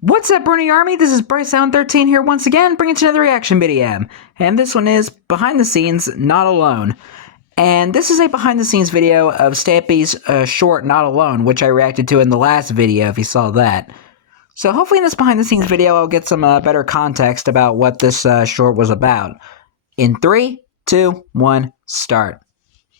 What's up, Brony Army? This is BryceAllen13 here once again, bringing you another reaction video. And this one is Behind the Scenes, Not Alone. And this is a behind the scenes video of Stampy's short, Not Alone, which I reacted to in the last video, if you saw that. So hopefully in this behind the scenes video, I'll get some better context about what this short was about. In 3, 2, 1, start.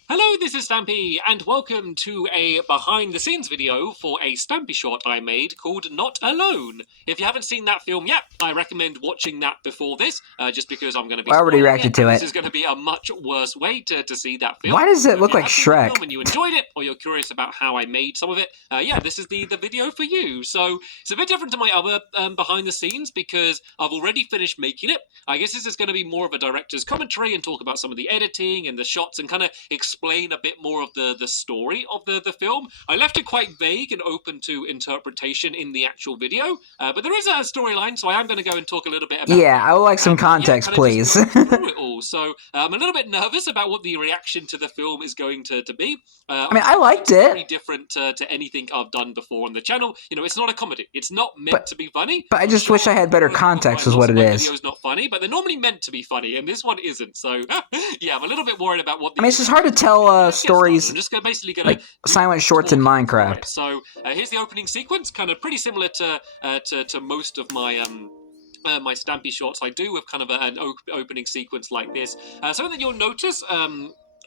Hello, this is Stampy, and welcome to a behind-the-scenes video for a Stampy short I made called Not Alone. If you haven't seen that film yet, I recommend watching that before this, just because I'm going to be... I already reacted to it. This is going to be a much worse way to see that film. Why does it So look like if you have seen the Shrek? film and you enjoyed it, or you're curious about how I made some of it, yeah, this is the video for you. So it's a bit different to my other behind-the-scenes, because I've already finished making it. I guess this is going to be more of a director's commentary and talk about some of the editing and the shots and kind of explain a bit more of the story of the film. I left it quite vague and open to interpretation in the actual video, but there is a storyline, so I am going to go and talk a little bit about Yeah, I would like some context, please. through it all. So I'm a little bit nervous about what the reaction to the film is going to be. I mean, I liked it's it. very different to anything I've done before on the channel. You know, it's not a comedy. It's not meant to be funny. But I just wish I had better context, is what it is. Video's not funny, but they're normally meant to be funny, and this one isn't. So yeah, I'm a little bit worried about what. I mean, it's just hard to tell stories I'm just basically gonna like silent shorts in Minecraft. So here's the opening sequence, kind of pretty similar to most of my my Stampy shorts I do, with kind of an opening sequence like this. Something that you'll notice.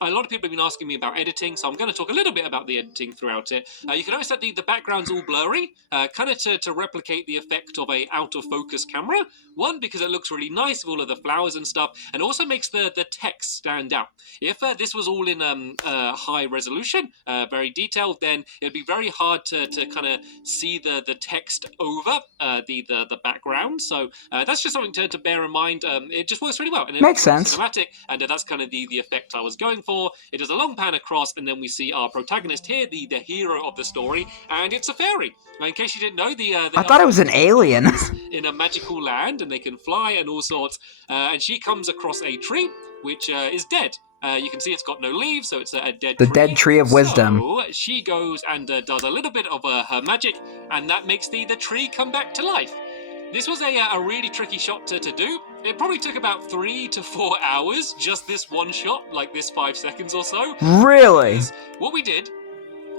A lot of people have been asking me about editing, so I'm going to talk a little bit about the editing throughout it. You can notice that the background's all blurry, kind of to replicate the effect of a out-of-focus camera. One, because it looks really nice with all of the flowers and stuff, and also makes the text stand out. If this was all in high resolution, very detailed, then it'd be very hard to kind of see the text over the background. So that's just something to bear in mind. It just works really well. And it makes sense. Cinematic, and that's kind of the effect I was going for. It does a long pan across, and then we see our protagonist here, the hero of the story, and it's a fairy. Now, in case you didn't know, I thought it was an alien. in a magical land, and they can fly and all sorts. And she comes across a tree which is dead. You can see it's got no leaves, so it's a dead tree. The dead tree of wisdom. So she goes and does a little bit of her magic, and that makes the tree come back to life. This was a really tricky shot to do. It probably took about 3 to 4 hours, just this one shot, like this 5 seconds or so. Really? What we did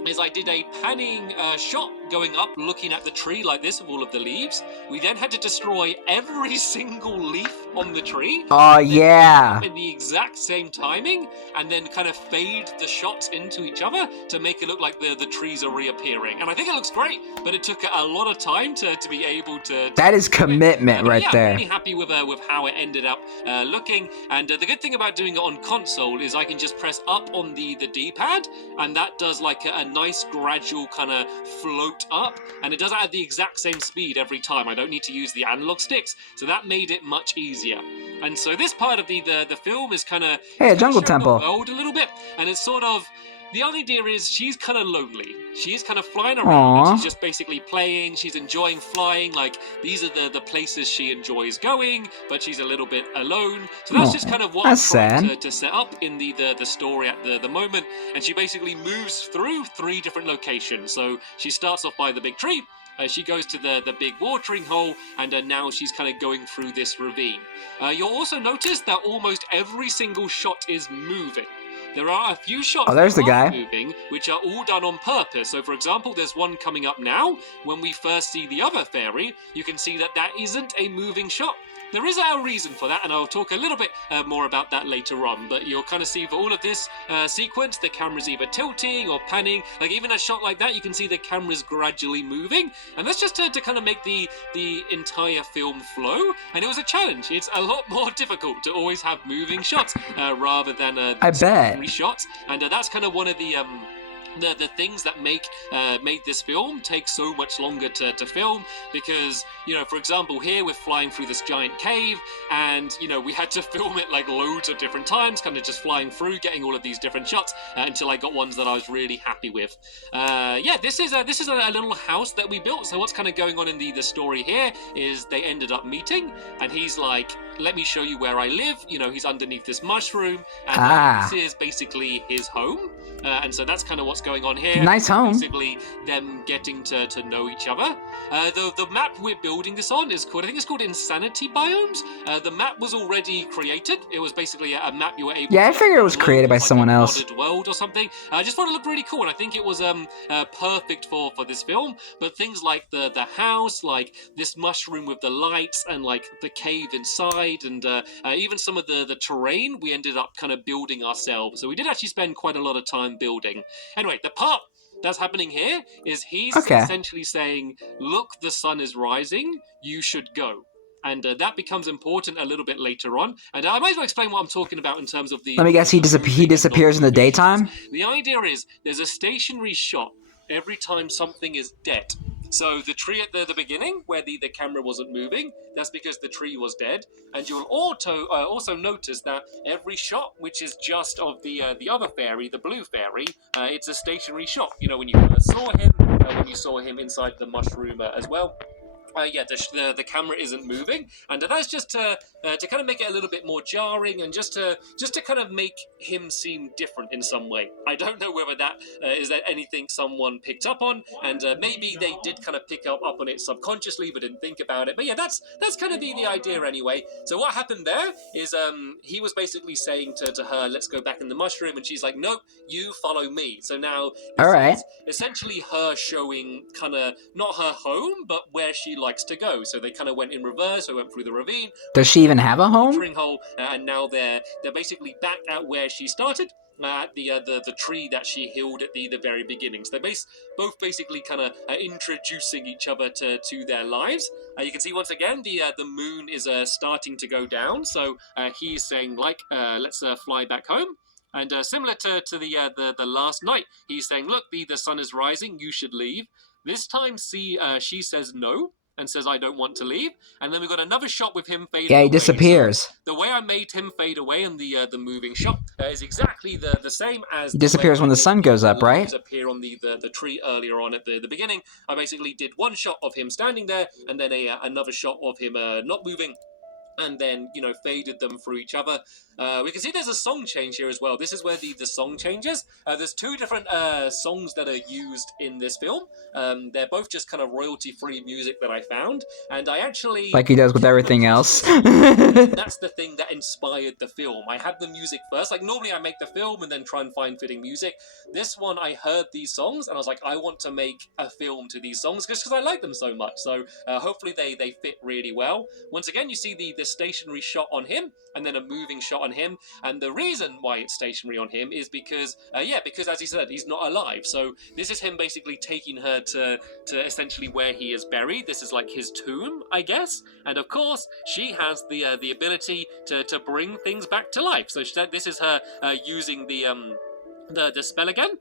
is I did a panning shot going up, looking at the tree like this with all of the leaves. We then had to destroy every single leaf on the tree. Oh, yeah. In the exact same timing, and then kind of fade the shots into each other to make it look like the trees are reappearing. And I think it looks great, but it took a lot of time to be able to that is commitment right there. I'm really happy with how it ended up looking. And the good thing about doing it on console is I can just press up on the D-pad, and that does like a nice gradual kind of float up, and it does it at the exact same speed every time. I don't need to use the analog sticks, so that made it much easier. And so this part of the film is kind of a jungle temple world a little bit, and it's sort of the idea is she's kind of lonely. She's kind of flying around, and she's just basically playing. She's enjoying flying. Like, these are the places she enjoys going, but she's a little bit alone. So that's just kind of what I'm trying to set up in the story at the moment. And she basically moves through 3 different locations. So she starts off by the big tree. She goes to the big watering hole, and now she's kind of going through this ravine. You'll also notice that almost every single shot is moving. There are a few shots there's the guy moving, which are all done on purpose. So, for example, there's one coming up now. When we first see the other fairy, you can see that isn't a moving shot. There is a reason for that, and I'll talk a little bit more about that later on. But you'll kind of see for all of this sequence, the camera's either tilting or panning. Like, even a shot like that, you can see the camera's gradually moving. And that's just to kind of make the entire film flow. And it was a challenge. It's a lot more difficult to always have moving shots rather than shots. And that's kind of one of the things that made this film take so much longer to film, because, you know, for example, here we're flying through this giant cave, and, you know, we had to film it like loads of different times, kind of just flying through, getting all of these different shots until I got ones that I was really happy with. Yeah, this is a little house that we built. So what's kind of going on in the story here is they ended up meeting, and he's like, let me show you where I live. You know, he's underneath this mushroom, and this is basically his home. And so that's kind of what's what's going on here. Nice home. Basically, them getting to know each other. The map we're building this on is called, I think it's called Insanity Biomes. The map was already created. It was basically a map you were able to... Yeah, I figured it was created by someone else. World or something. I just thought it looked really cool, and I think it was perfect for this film. But things like the house, like this mushroom with the lights, and like the cave inside, and even some of the terrain, we ended up kind of building ourselves. So we did actually spend quite a lot of time building. Anyway, the part that's happening here is he's essentially saying, look, the sun is rising, you should go. And that becomes important a little bit later on. And I might as well explain what I'm talking about in terms of the... Let me guess, he disappears in the daytime? The idea is there's a stationary shot every time something is dead. So the tree at the beginning, where the camera wasn't moving, that's because the tree was dead. And you'll also notice that every shot, which is just of the other fairy, the blue fairy, it's a stationary shot. You know, when you first saw him, when you saw him inside the mushroom as well. Yeah, the camera isn't moving, and that's just to kind of make it a little bit more jarring, and just to kind of make him seem different in some way. I don't know whether that is anything someone picked up on, and maybe they did kind of pick up on it subconsciously, but didn't think about it. But yeah, that's kind of the idea anyway. So what happened there is he was basically saying to her, "Let's go back in the mushroom," and she's like, "No, you follow me." So now, is essentially her showing kind of not her home, but where she likes to go. So they kind of went in reverse. So went through the ravine. Does she even have a home? Hole, and now they're basically back at where she started. At the tree that she healed at the very beginning. So they're both basically kind of introducing each other to their lives. You can see once again the moon is starting to go down. So he's saying like, let's fly back home. And similar to the last night, he's saying, look, the sun is rising, you should leave. This time, she says no. And says, I don't want to leave. And then we've got another shot with him fading away. Yeah, he disappears. So the way I made him fade away in the moving shot is exactly the same as... He disappears when the sun goes up, right? Disappear on the tree earlier on at the beginning. I basically did one shot of him standing there, and then another shot of him not moving. And then, you know, faded them through each other. We can see there's a song change here as well. This is where the song changes. There's two different songs that are used in this film. They're both just kind of royalty-free music that I found. And I actually... Like he does with everything else. That's the thing that inspired the film. I had the music first. Like, normally I make the film and then try and find fitting music. This one, I heard these songs, and I was like, I want to make a film to these songs, just because I like them so much. So, hopefully they fit really well. Once again, you see the stationary shot on him, and then a moving shot on him. And the reason why it's stationary on him is because, because as he said, he's not alive. So this is him basically taking her to essentially where he is buried. This is like his tomb, I guess. And of course, she has the ability to bring things back to life. So this is her using the spell again,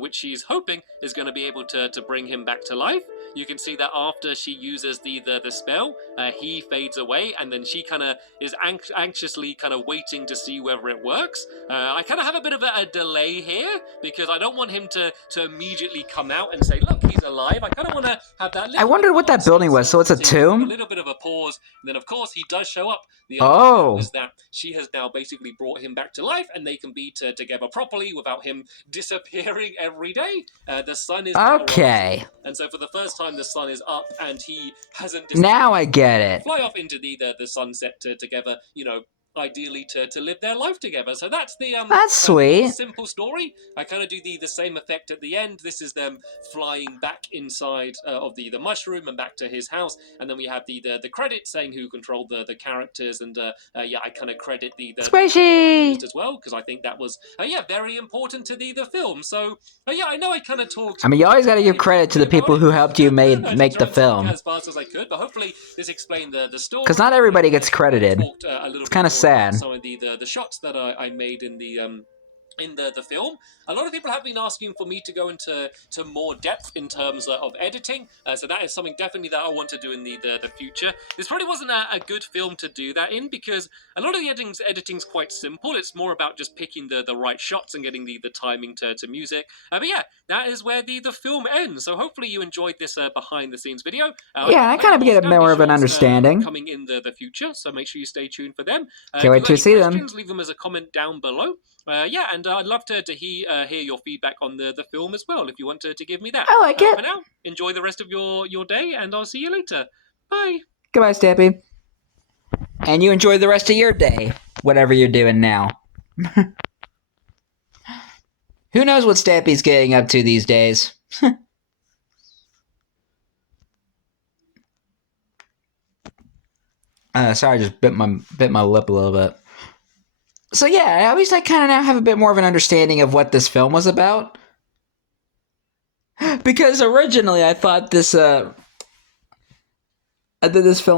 which she's hoping is going to be able to bring him back to life. You can see that after she uses the spell, he fades away, and then she kind of is anxiously kind of waiting to see whether it works. I kind of have a bit of a delay here, because I don't want him to immediately come out and say, look, he's alive. I kind of want to have that little... I wondered what that building was, so it's a tomb? A little bit of a pause, and then of course he does show up. The other thing is that she has now basically brought him back to life, and they can be together properly without him disappearing every day. The sun is okay, and so for the first time the sun is up, and he hasn't now I get it. Fly off into the sunset together, you know, ideally to live their life together. So that's the that's sweet. Simple story. I kind of do the same effect at the end. This is them flying back inside of the mushroom and back to his house, and then we have the credits saying who controlled the characters, and I kind of credit the Squishy as well, because I think that was very important to the film. So I know I kind of talked. I mean, you always got to give credit to the people who helped you make the film. As fast as I could, but hopefully this explained the story. Because not everybody gets credited. It's kind of sad. Some of the shots that I made in the film. A lot of people have been asking for me to go into more depth in terms of editing, so that is something definitely that I want to do in the future. This probably wasn't a good film to do that in, because a lot of the editing's quite simple. It's more about just picking the right shots and getting the timing to music. But yeah, that is where the film ends. So hopefully you enjoyed this behind the scenes video. I kind of get more of an understanding coming in the future, so make sure you stay tuned for them. Can't wait to see them. Leave them as a comment down below. Yeah, and I'd love to hear your feedback on the film as well, if you want to give me that. I like it. For now, enjoy the rest of your day, and I'll see you later. Bye. Goodbye, Stampy. And you enjoy the rest of your day, whatever you're doing now. Who knows what Stampy's getting up to these days? Sorry, I just bit my lip a little bit. So yeah, at least I kind of now have a bit more of an understanding of what this film was about. Because originally I thought this film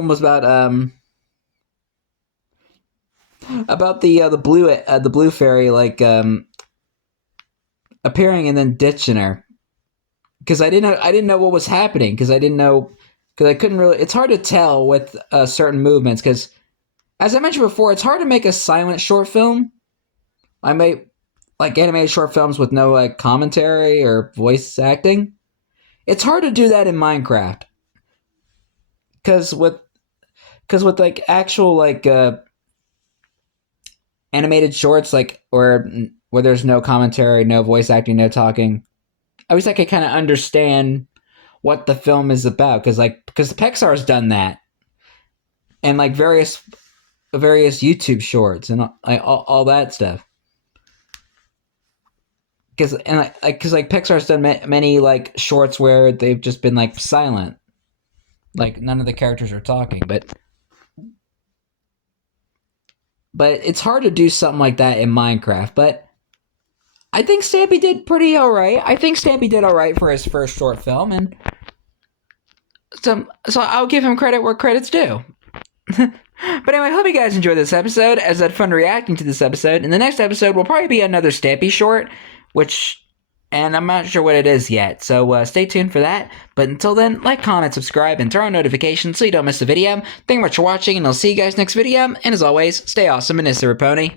was about the blue fairy appearing and then ditching her. Because I didn't know what was happening. Because I couldn't really. It's hard to tell with certain movements. Because as I mentioned before, it's hard to make a silent short film. I make like animated short films with no like commentary or voice acting. It's hard to do that in Minecraft. Because with like actual like animated shorts like where there's no commentary, no voice acting, no talking, at least I can kind of understand what the film is about because Pixar's done that, and like various YouTube shorts and all that stuff. Because Pixar's done many like shorts where they've just been like silent, like none of the characters are talking, but it's hard to do something like that in Minecraft. But I think Stampy did pretty alright. I think Stampy did alright for his first short film, and so I'll give him credit where credit's due. But anyway, I hope you guys enjoyed this episode, as I had fun reacting to this episode. And the next episode will probably be another Stampy short, and I'm not sure what it is yet, so stay tuned for that. But until then, like, comment, subscribe, and turn on notifications so you don't miss a video. Thank you much for watching, and I'll see you guys next video. And as always, stay awesome and Mr. Raponi.